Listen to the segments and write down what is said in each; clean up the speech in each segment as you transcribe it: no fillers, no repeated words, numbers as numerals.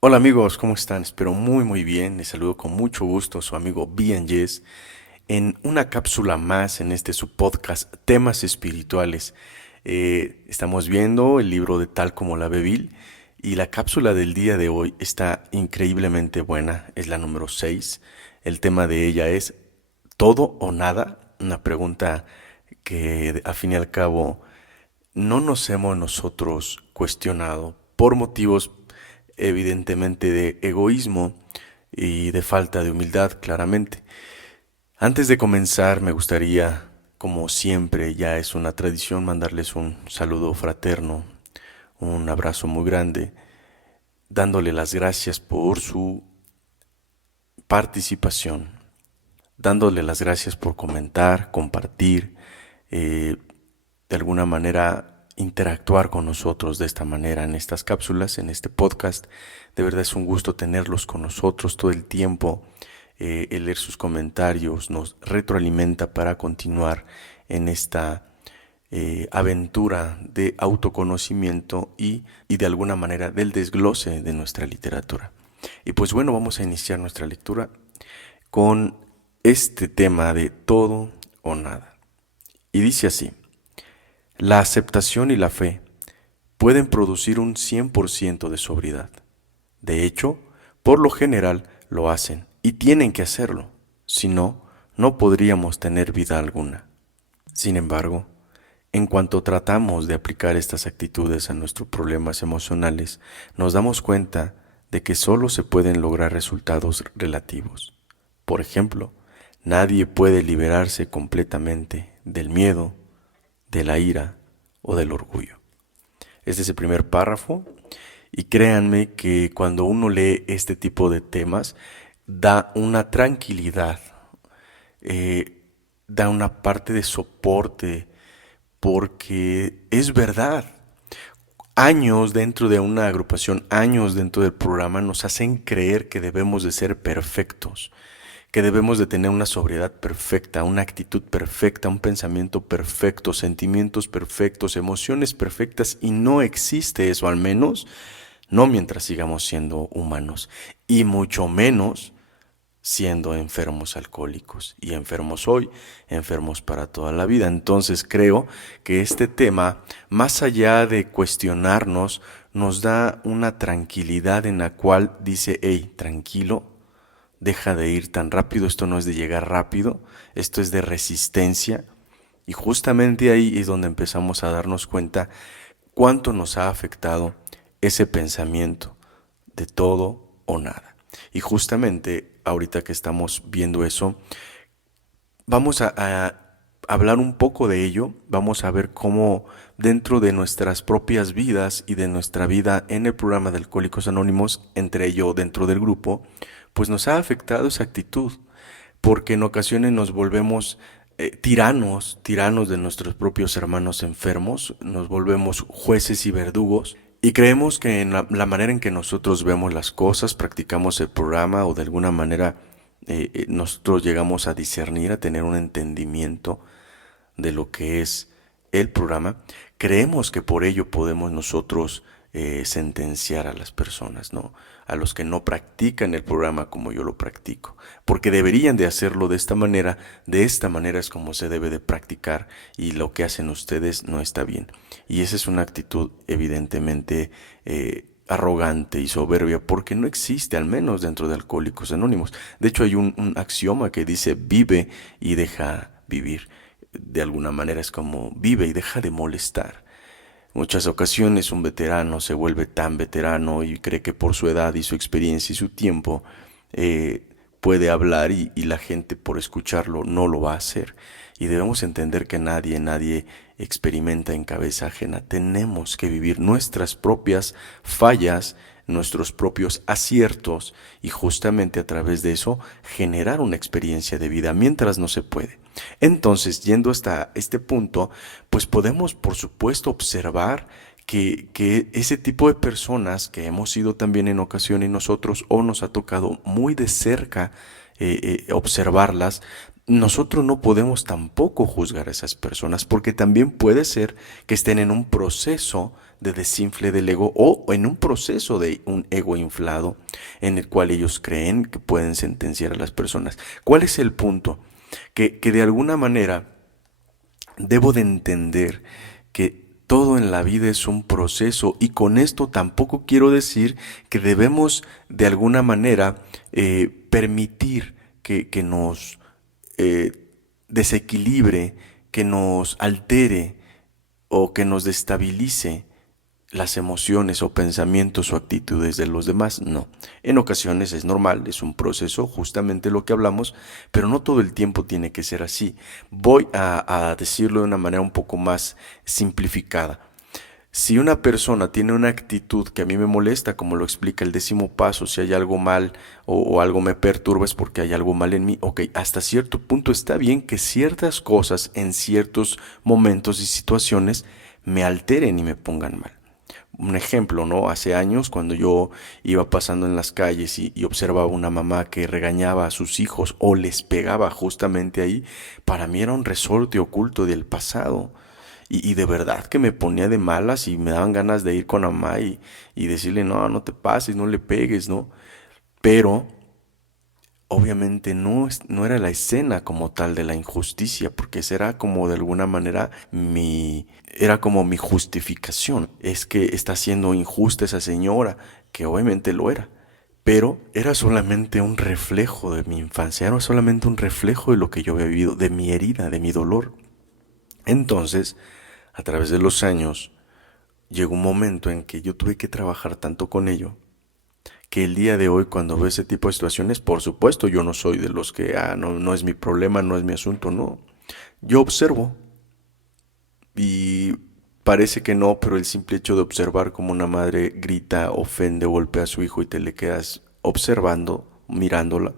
Hola amigos, ¿cómo están? Espero muy bien. Les saludo con mucho gusto a su amigo Yes en una cápsula más en este su podcast Temas Espirituales. Estamos viendo el libro de Tal como la Bebil y la cápsula del día de hoy está increíblemente buena. Es la número 6. El tema de ella es ¿todo o nada? Una pregunta que a fin y al cabo no nos hemos nosotros cuestionado por motivos evidentemente de egoísmo y de falta de humildad, claramente. Antes de comenzar, me gustaría, como siempre, ya es una tradición, mandarles un saludo fraterno, un abrazo muy grande, dándole las gracias por su participación, dándole las gracias por comentar, compartir, eh, de alguna manera interactuar con nosotros de esta manera en estas cápsulas, en este podcast. De verdad es un gusto tenerlos con nosotros todo el tiempo. El leer sus comentarios nos retroalimenta para continuar en esta aventura de autoconocimiento y de alguna manera del desglose de nuestra literatura. Y pues bueno, vamos a iniciar nuestra lectura con este tema de todo o nada. Y dice así: la aceptación y la fe pueden producir un 100% de sobriedad. De hecho, por lo general lo hacen y tienen que hacerlo. Si no, no podríamos tener vida alguna. Sin embargo, en cuanto tratamos de aplicar estas actitudes a nuestros problemas emocionales, nos damos cuenta de que solo se pueden lograr resultados relativos. Por ejemplo, nadie puede liberarse completamente del miedo, de la ira o del orgullo. Este es el primer párrafo y créanme que cuando uno lee este tipo de temas da una tranquilidad, eh, da una parte de soporte porque es verdad. Años dentro de una agrupación, años dentro del programa nos hacen creer que debemos de ser perfectos, que debemos de tener una sobriedad perfecta, una actitud perfecta, un pensamiento perfecto, sentimientos perfectos, emociones perfectas, y no existe eso, al menos no mientras sigamos siendo humanos, y mucho menos siendo enfermos alcohólicos, y enfermos hoy, enfermos para toda la vida. Entonces creo que este tema, más allá de cuestionarnos, nos da una tranquilidad en la cual dice: hey, tranquilo, deja de ir tan rápido, esto no es de llegar rápido, esto es de resistencia. Y justamente ahí es donde empezamos a darnos cuenta cuánto nos ha afectado ese pensamiento de todo o nada. Y justamente ahorita que estamos viendo eso, vamos a hablar un poco de ello, vamos a ver cómo dentro de nuestras propias vidas y de nuestra vida en el programa de Alcohólicos Anónimos, entre ello dentro del grupo, pues nos ha afectado esa actitud, porque en ocasiones nos volvemos tiranos de nuestros propios hermanos enfermos, nos volvemos jueces y verdugos, y creemos que en la manera en que nosotros vemos las cosas, practicamos el programa o de alguna manera nosotros llegamos a discernir, a tener un entendimiento de lo que es el programa, creemos que por ello podemos nosotros sentenciar a las personas, ¿no? A los que no practican el programa como yo lo practico, porque deberían de hacerlo de esta manera es como se debe de practicar, y lo que hacen ustedes no está bien. Y esa es una actitud evidentemente arrogante y soberbia, porque no existe, al menos dentro de Alcohólicos Anónimos. De hecho, hay un axioma que dice: vive y deja vivir. De alguna manera es como: vive y deja de molestar. Muchas ocasiones un veterano se vuelve tan veterano y cree que por su edad y su experiencia y su tiempo puede hablar, y la gente por escucharlo no lo va a hacer. Y debemos entender que nadie experimenta en cabeza ajena. Tenemos que vivir nuestras propias fallas, nuestros propios aciertos, y justamente a través de eso generar una experiencia de vida mientras no se puede. Entonces, yendo hasta este punto, pues podemos por supuesto observar que ese tipo de personas que hemos sido también en ocasiones nosotros, o nos ha tocado muy de cerca observarlas, nosotros no podemos tampoco juzgar a esas personas, porque también puede ser que estén en un proceso de desinfle del ego o en un proceso de un ego inflado en el cual ellos creen que pueden sentenciar a las personas. ¿Cuál es el punto? Que de alguna manera debo de entender que todo en la vida es un proceso, y con esto tampoco quiero decir que debemos de alguna manera permitir que nos eh, desequilibre, que nos altere o que nos destabilice las emociones o pensamientos o actitudes de los demás. No, en ocasiones es normal, es un proceso, justamente lo que hablamos, pero no todo el tiempo tiene que ser así. Voy a decirlo de una manera un poco más simplificada. Si una persona tiene una actitud que a mí me molesta, como lo explica el 10º paso, si hay algo mal o algo me perturba, es porque hay algo mal en mí. Ok, hasta cierto punto está bien que ciertas cosas en ciertos momentos y situaciones me alteren y me pongan mal. Un ejemplo, ¿no? Hace años, cuando yo iba pasando en las calles y observaba una mamá que regañaba a sus hijos o les pegaba justamente ahí, para mí era un resorte oculto del pasado. Y de verdad que me ponía de malas y me daban ganas de ir con mamá y decirle, no, no te pases, no le pegues, ¿no? Pero obviamente no era la escena como tal de la injusticia, porque esa era como de alguna manera era como mi justificación. Es que está siendo injusta esa señora, que obviamente lo era. Pero era solamente un reflejo de mi infancia, era solamente un reflejo de lo que yo había vivido, de mi herida, de mi dolor. Entonces, a través de los años, llegó un momento en que yo tuve que trabajar tanto con ello, que el día de hoy, cuando veo ese tipo de situaciones, por supuesto yo no soy de los que, no es mi problema, no es mi asunto, no. Yo observo y parece que no, pero el simple hecho de observar como una madre grita, ofende, golpea a su hijo y te le quedas observando, mirándola,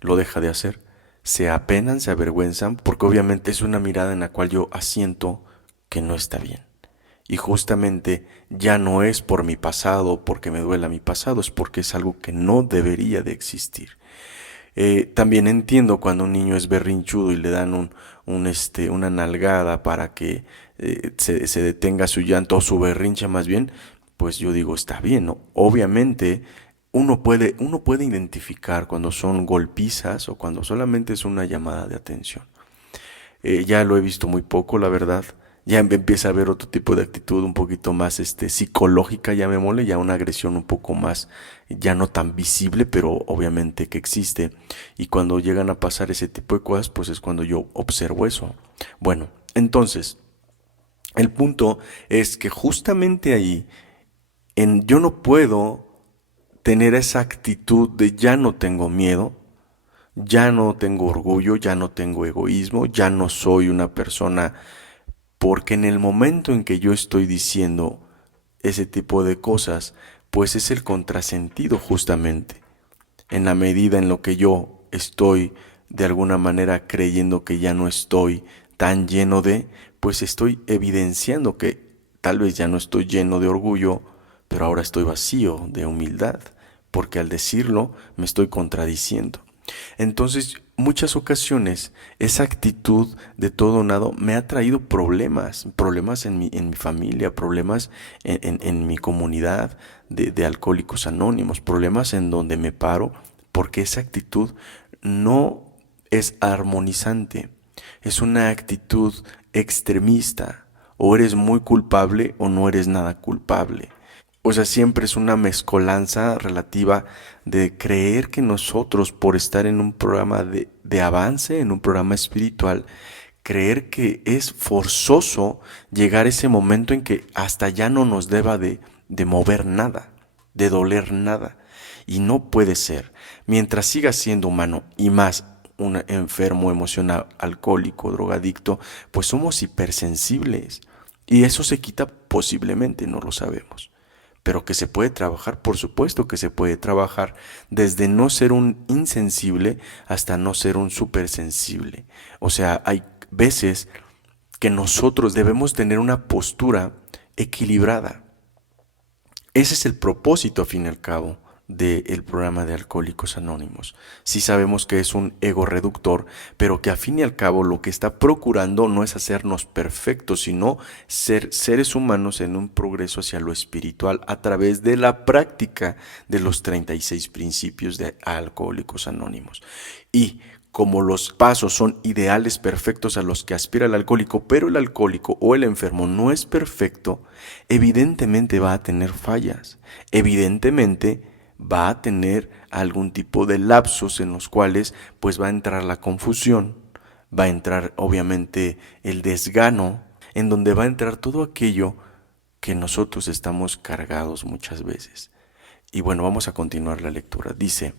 lo deja de hacer. Se apenan, se avergüenzan, porque obviamente es una mirada en la cual yo asiento que no está bien. Y justamente ya no es por mi pasado, porque me duela mi pasado, es porque es algo que no debería de existir. También entiendo cuando un niño es berrinchudo y le dan una nalgada para que se detenga su llanto o su berrinche más bien, pues yo digo, está bien, ¿no? Obviamente uno puede identificar cuando son golpizas o cuando solamente es una llamada de atención. Ya lo he visto muy poco, la verdad. Ya empieza a haber otro tipo de actitud un poquito más psicológica, ya me mole, ya una agresión un poco más, ya no tan visible, pero obviamente que existe. Y cuando llegan a pasar ese tipo de cosas, pues es cuando yo observo eso. Bueno, entonces, el punto es que justamente ahí, yo no puedo tener esa actitud de ya no tengo miedo, ya no tengo orgullo, ya no tengo egoísmo, ya no soy una persona, porque en el momento en que yo estoy diciendo ese tipo de cosas, pues es el contrasentido justamente. En la medida en lo que yo estoy de alguna manera creyendo que ya no estoy tan lleno de, pues estoy evidenciando que tal vez ya no estoy lleno de orgullo, pero ahora estoy vacío de humildad, porque al decirlo me estoy contradiciendo. Entonces, muchas ocasiones, esa actitud de todo o nada me ha traído problemas en mi familia, problemas en mi comunidad de alcohólicos anónimos, problemas en donde me paro, porque esa actitud no es armonizante, es una actitud extremista, o eres muy culpable o no eres nada culpable. O sea, siempre es una mezcolanza relativa de creer que nosotros, por estar en un programa de avance, en un programa espiritual, creer que es forzoso llegar a ese momento en que hasta ya no nos deba de mover nada, de doler nada. Y no puede ser. Mientras siga siendo humano y más un enfermo emocional, alcohólico, drogadicto, pues somos hipersensibles. Y eso se quita posiblemente, no lo sabemos. Pero que se puede trabajar, por supuesto que se puede trabajar desde no ser un insensible hasta no ser un supersensible. O sea, hay veces que nosotros debemos tener una postura equilibrada. Ese es el propósito, a fin y al cabo, del programa de Alcohólicos Anónimos. Sí sabemos que es un ego reductor, pero que a fin y al cabo lo que está procurando no es hacernos perfectos, sino ser seres humanos en un progreso hacia lo espiritual a través de la práctica de los 36 principios de Alcohólicos Anónimos. Y como los pasos son ideales perfectos a los que aspira el alcohólico, pero el alcohólico o el enfermo no es perfecto, evidentemente va a tener fallas, evidentemente va a tener algún tipo de lapsos en los cuales pues va a entrar la confusión, va a entrar obviamente el desgano, en donde va a entrar todo aquello que nosotros estamos cargados muchas veces. Y bueno, vamos a continuar la lectura. Dice: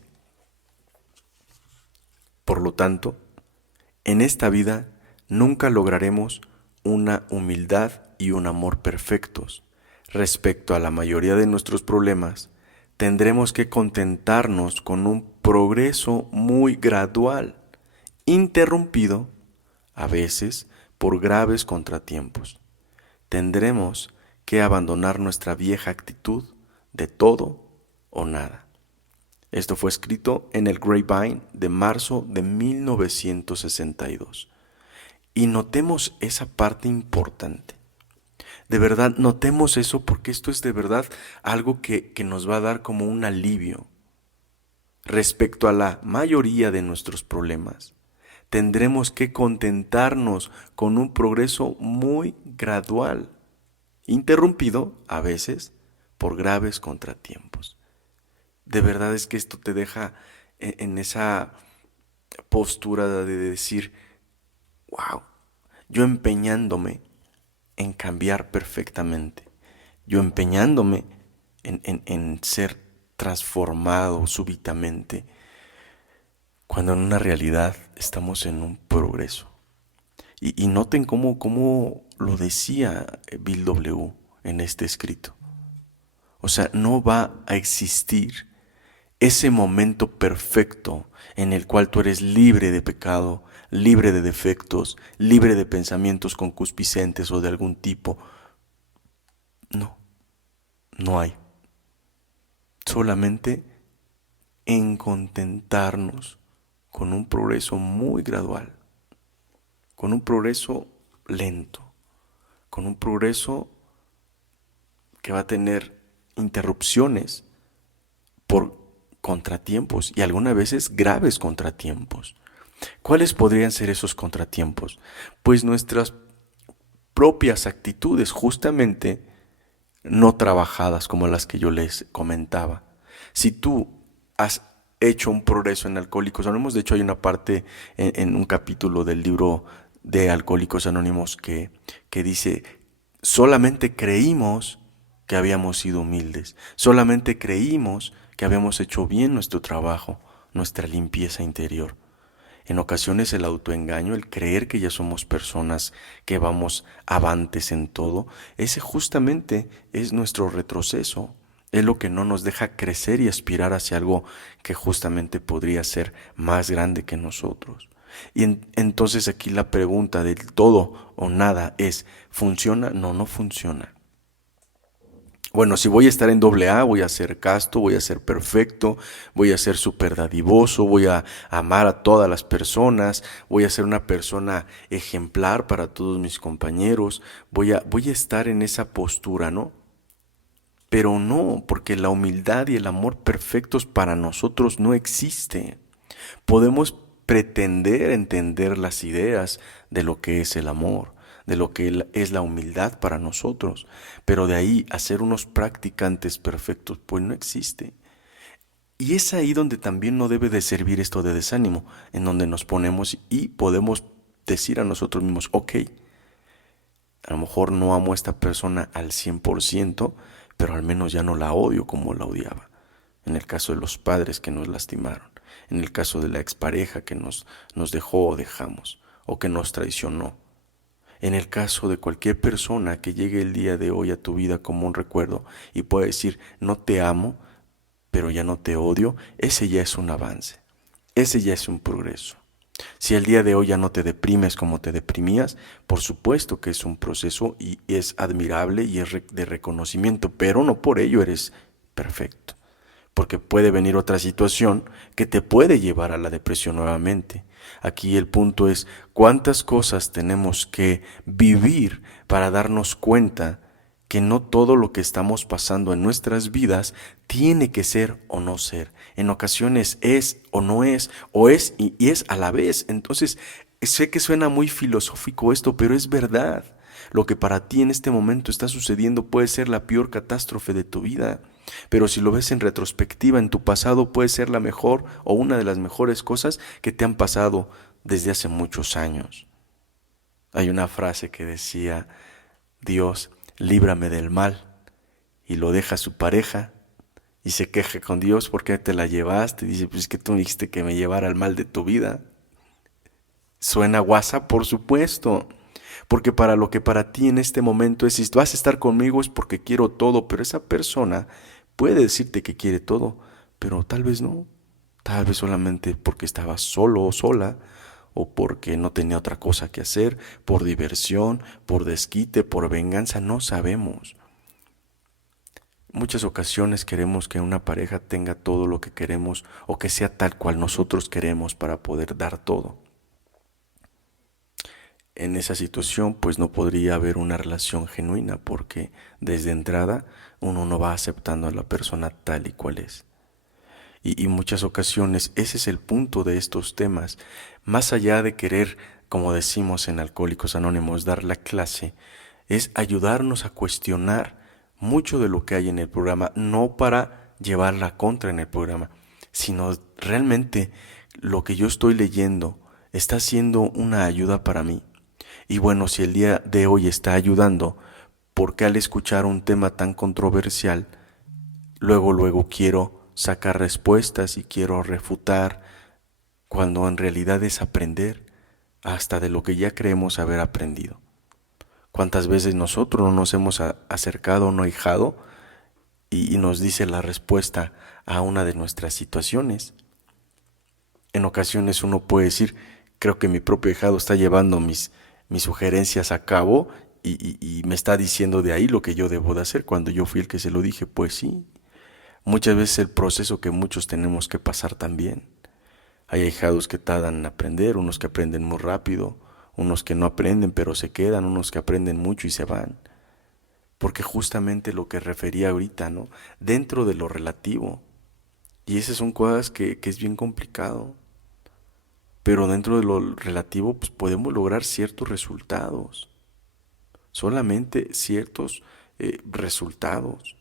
por lo tanto, en esta vida nunca lograremos una humildad y un amor perfectos. Respecto a la mayoría de nuestros problemas, tendremos que contentarnos con un progreso muy gradual, interrumpido a veces por graves contratiempos. Tendremos que abandonar nuestra vieja actitud de todo o nada. Esto fue escrito en el Grapevine de marzo de 1962. Y notemos esa parte importante. De verdad, notemos eso, porque esto es de verdad algo que nos va a dar como un alivio. Respecto a la mayoría de nuestros problemas, tendremos que contentarnos con un progreso muy gradual, interrumpido a veces por graves contratiempos. De verdad es que esto te deja en esa postura de decir: wow, yo empeñándome en cambiar perfectamente, yo empeñándome en ser transformado súbitamente, cuando en una realidad estamos en un progreso. Y noten cómo lo decía Bill W. en este escrito. O sea, no va a existir ese momento perfecto en el cual tú eres libre de pecado, libre de defectos, libre de pensamientos concupiscentes o de algún tipo. No, no hay. Solamente en contentarnos con un progreso muy gradual, con un progreso lento, con un progreso que va a tener interrupciones por contratiempos y algunas veces graves contratiempos. ¿Cuáles podrían ser esos contratiempos? Pues nuestras propias actitudes, justamente no trabajadas como las que yo les comentaba. Si tú has hecho un progreso en Alcohólicos Anónimos, de hecho hay una parte en un capítulo del libro de Alcohólicos Anónimos que dice: solamente creímos que habíamos sido humildes, solamente creímos que habíamos hecho bien nuestro trabajo, nuestra limpieza interior. En ocasiones el autoengaño, el creer que ya somos personas que vamos avantes en todo, ese justamente es nuestro retroceso, es lo que no nos deja crecer y aspirar hacia algo que justamente podría ser más grande que nosotros. Y entonces aquí la pregunta del todo o nada es: ¿funciona? No, no funciona. Bueno, si voy a estar en doble A, voy a ser casto, voy a ser perfecto, voy a ser súper dadivoso, voy a amar a todas las personas, voy a ser una persona ejemplar para todos mis compañeros, voy a estar en esa postura, ¿no? Pero no, porque la humildad y el amor perfectos para nosotros no existe. Podemos pretender entender las ideas de lo que es el amor, de lo que es la humildad para nosotros, pero de ahí a ser unos practicantes perfectos, pues no existe. Y es ahí donde también no debe de servir esto de desánimo, en donde nos ponemos y podemos decir a nosotros mismos: ok, a lo mejor no amo a esta persona al 100%, pero al menos ya no la odio como la odiaba. En el caso de los padres que nos lastimaron, en el caso de la expareja que nos dejó o dejamos, o que nos traicionó. En el caso de cualquier persona que llegue el día de hoy a tu vida como un recuerdo y pueda decir: no te amo, pero ya no te odio, ese ya es un avance, ese ya es un progreso. Si el día de hoy ya no te deprimes como te deprimías, por supuesto que es un proceso y es admirable y es de reconocimiento, pero no por ello eres perfecto. porque puede venir otra situación que te puede llevar a la depresión nuevamente. Aquí el punto es cuántas cosas tenemos que vivir para darnos cuenta que no todo lo que estamos pasando en nuestras vidas tiene que ser o no ser. En ocasiones es o no es, o es y es a la vez. Entonces, sé que suena muy filosófico esto, pero es verdad. Lo que para ti en este momento está sucediendo puede ser la peor catástrofe de tu vida, pero si lo ves en retrospectiva, en tu pasado puede ser la mejor o una de las mejores cosas que te han pasado desde hace muchos años. Hay una frase que decía, Dios, líbrame del mal, y lo deja a su pareja y se queja con Dios porque te la llevaste. Dice, pues es que tú me dijiste que me llevara al mal de tu vida. Suena guasa, por supuesto, porque para lo que para ti en este momento es, si vas a estar conmigo es porque quiero todo, pero esa persona puede decirte que quiere todo, pero tal vez no, tal vez solamente porque estaba solo o sola, o porque no tenía otra cosa que hacer, por diversión, por desquite, por venganza, no sabemos. Muchas ocasiones queremos que una pareja tenga todo lo que queremos o que sea tal cual nosotros queremos para poder dar todo. En esa situación pues no podría haber una relación genuina porque desde entrada uno no va aceptando a la persona tal y cual es. Y muchas ocasiones ese es el punto de estos temas. Más allá de querer, como decimos en Alcohólicos Anónimos, dar la clase, es ayudarnos a cuestionar mucho de lo que hay en el programa, no para llevar la contra en el programa, sino realmente lo que yo estoy leyendo está siendo una ayuda para mí. Y bueno, si el día de hoy está ayudando, ¿por qué al escuchar un tema tan controversial, luego quiero sacar respuestas y quiero refutar, cuando en realidad es aprender hasta de lo que ya creemos haber aprendido? ¿Cuántas veces nosotros no nos hemos acercado a un ahijado y nos dice la respuesta a una de nuestras situaciones? En ocasiones uno puede decir, creo que mi propio ahijado está llevando mis sugerencias a cabo y me está diciendo de ahí lo que yo debo de hacer cuando yo fui el que se lo dije. Pues sí, muchas veces el proceso que muchos tenemos que pasar también. Hay ahijados que tardan en aprender, unos que aprenden muy rápido, unos que no aprenden pero se quedan, unos que aprenden mucho y se van. Porque justamente lo que refería ahorita, ¿no? Dentro de lo relativo. Y esas son cosas que es bien complicado. Pero dentro de lo relativo, pues podemos lograr ciertos resultados. Solamente ciertos resultados.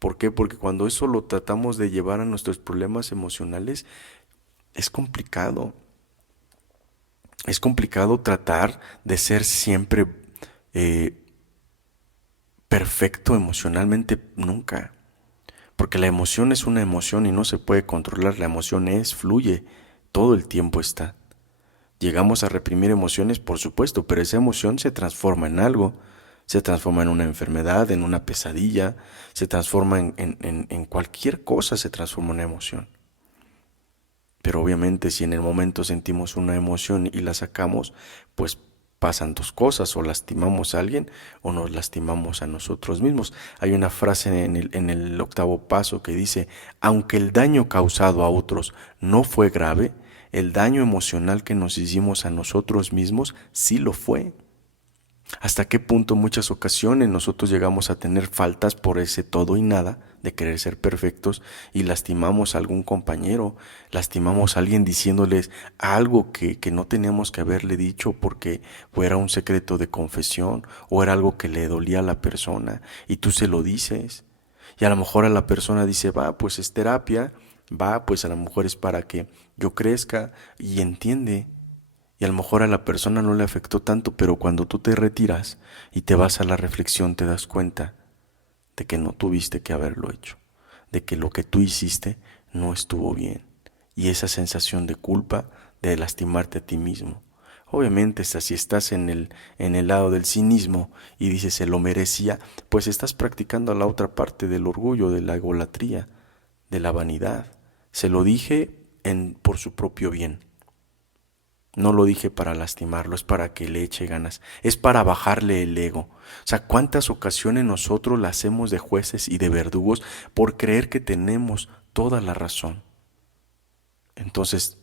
¿Por qué? Porque cuando eso lo tratamos de llevar a nuestros problemas emocionales, es complicado. Es complicado tratar de ser siempre perfecto emocionalmente, nunca. Porque la emoción es una emoción y no se puede controlar. La emoción fluye, todo el tiempo está. Llegamos a reprimir emociones, por supuesto, pero esa emoción se transforma en algo. Se transforma en una enfermedad, en una pesadilla, se transforma en cualquier cosa, se transforma en una emoción. Pero obviamente si en el momento sentimos una emoción y la sacamos, pues pasan dos cosas, o lastimamos a alguien o nos lastimamos a nosotros mismos. Hay una frase en el octavo paso que dice, aunque el daño causado a otros no fue grave, el daño emocional que nos hicimos a nosotros mismos sí lo fue. ¿Hasta qué punto muchas ocasiones nosotros llegamos a tener faltas por ese todo y nada de querer ser perfectos y lastimamos a algún compañero, lastimamos a alguien diciéndoles algo que no teníamos que haberle dicho porque era un secreto de confesión o era algo que le dolía a la persona y tú se lo dices? Y a lo mejor a la persona dice, va, pues es terapia, va, pues a lo mejor es para que yo crezca, y entiende. Y a lo mejor a la persona no le afectó tanto, pero cuando tú te retiras y te vas a la reflexión te das cuenta de que no tuviste que haberlo hecho, de que lo que tú hiciste no estuvo bien. Y esa sensación de culpa, de lastimarte a ti mismo. Obviamente, si estás en el lado del cinismo y dices se lo merecía, pues estás practicando la otra parte del orgullo, de la egolatría, de la vanidad. Se lo dije por su propio bien. No lo dije para lastimarlo, es para que le eche ganas, es para bajarle el ego. O sea, ¿cuántas ocasiones nosotros la hacemos de jueces y de verdugos por creer que tenemos toda la razón? Entonces,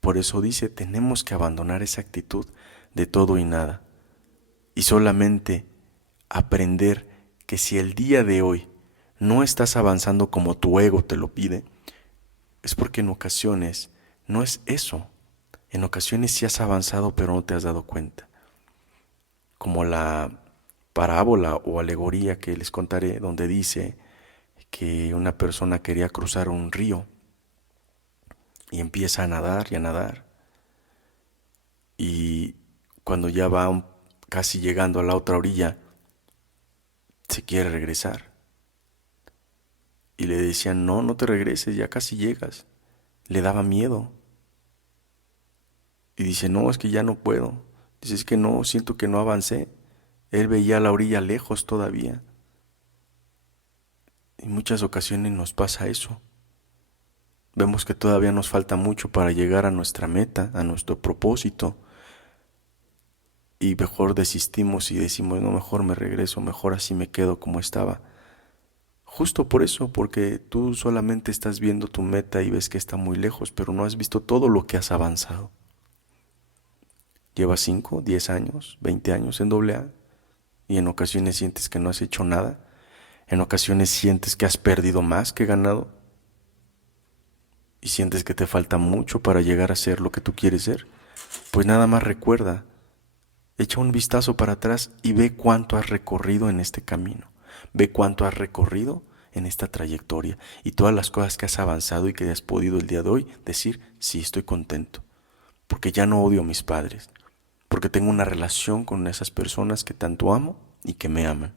por eso dice, tenemos que abandonar esa actitud de todo y nada y solamente aprender que si el día de hoy no estás avanzando como tu ego te lo pide, es porque en ocasiones no es eso. En ocasiones sí has avanzado pero no te has dado cuenta. Como la parábola o alegoría que les contaré donde dice que una persona quería cruzar un río y empieza a nadar y a nadar. Y cuando ya va casi llegando a la otra orilla, se quiere regresar. Y le decían, no, no te regreses, ya casi llegas. Le daba miedo. Y dice, no, es que ya no puedo. Dice, es que no, siento que no avancé. Él veía la orilla lejos todavía. En muchas ocasiones nos pasa eso. Vemos que todavía nos falta mucho para llegar a nuestra meta, a nuestro propósito. Y mejor desistimos y decimos, no, mejor me regreso, mejor así me quedo como estaba. Justo por eso, porque tú solamente estás viendo tu meta y ves que está muy lejos, pero no has visto todo lo que has avanzado. Llevas 5, 10 años, 20 años en AA y en ocasiones sientes que no has hecho nada. En ocasiones sientes que has perdido más que ganado y sientes que te falta mucho para llegar a ser lo que tú quieres ser. Pues nada más recuerda, echa un vistazo para atrás y ve cuánto has recorrido en este camino. Ve cuánto has recorrido en esta trayectoria y todas las cosas que has avanzado y que has podido el día de hoy decir, sí, estoy contento, porque ya no odio a mis padres, porque tengo una relación con esas personas que tanto amo y que me aman,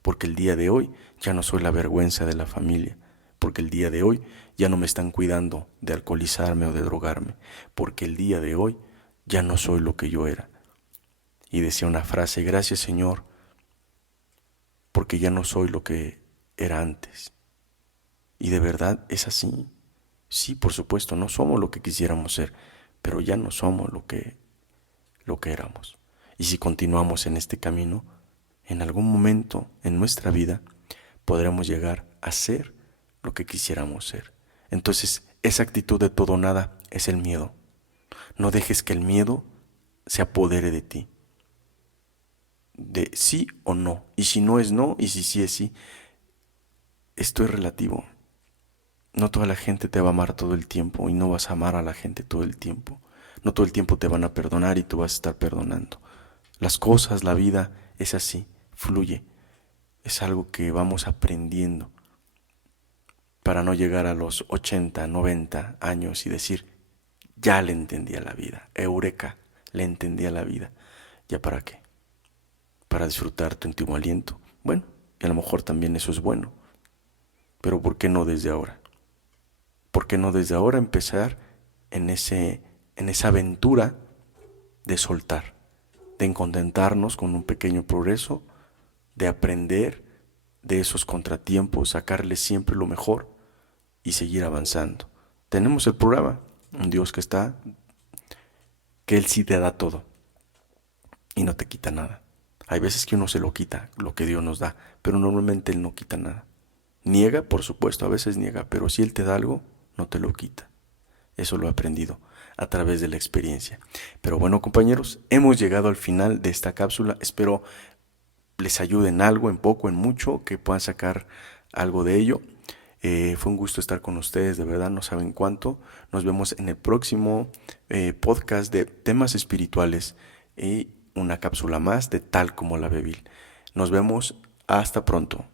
porque el día de hoy ya no soy la vergüenza de la familia, porque el día de hoy ya no me están cuidando de alcoholizarme o de drogarme, porque el día de hoy ya no soy lo que yo era. Y decía una frase, gracias Señor, porque ya no soy lo que era antes. Y de verdad es así. Sí, por supuesto, no somos lo que quisiéramos ser, pero ya no somos lo que éramos. Y si continuamos en este camino, en algún momento en nuestra vida podremos llegar a ser lo que quisiéramos ser. Entonces, esa actitud de todo o nada es el miedo. No dejes que el miedo se apodere de ti. De sí o no. Y si no es no, y si sí es sí. Esto es relativo. No toda la gente te va a amar todo el tiempo y no vas a amar a la gente todo el tiempo. No todo el tiempo te van a perdonar y tú vas a estar perdonando. Las cosas, la vida es así, fluye. Es algo que vamos aprendiendo para no llegar a los 80, 90 años y decir, ya le entendí a la vida, eureka, le entendí a la vida. ¿Ya para qué? Para disfrutar tu último aliento. Bueno, y a lo mejor también eso es bueno, pero ¿por qué no desde ahora? ¿Por qué no desde ahora empezar en esa aventura de soltar, de contentarnos con un pequeño progreso, de aprender de esos contratiempos, sacarle siempre lo mejor y seguir avanzando? Tenemos el programa, un Dios que está, que Él sí te da todo y no te quita nada. Hay veces que uno se lo quita, lo que Dios nos da, pero normalmente Él no quita nada. Niega, por supuesto, a veces niega, pero si Él te da algo, no te lo quita. Eso lo he aprendido a través de la experiencia. Pero bueno, compañeros, hemos llegado al final de esta cápsula. Espero les ayude en algo, en poco, en mucho, que puedan sacar algo de ello. Fue un gusto estar con ustedes, de verdad, no saben cuánto. Nos vemos en el próximo podcast de temas espirituales y una cápsula más de Tal como la Bebil. Nos vemos, hasta pronto.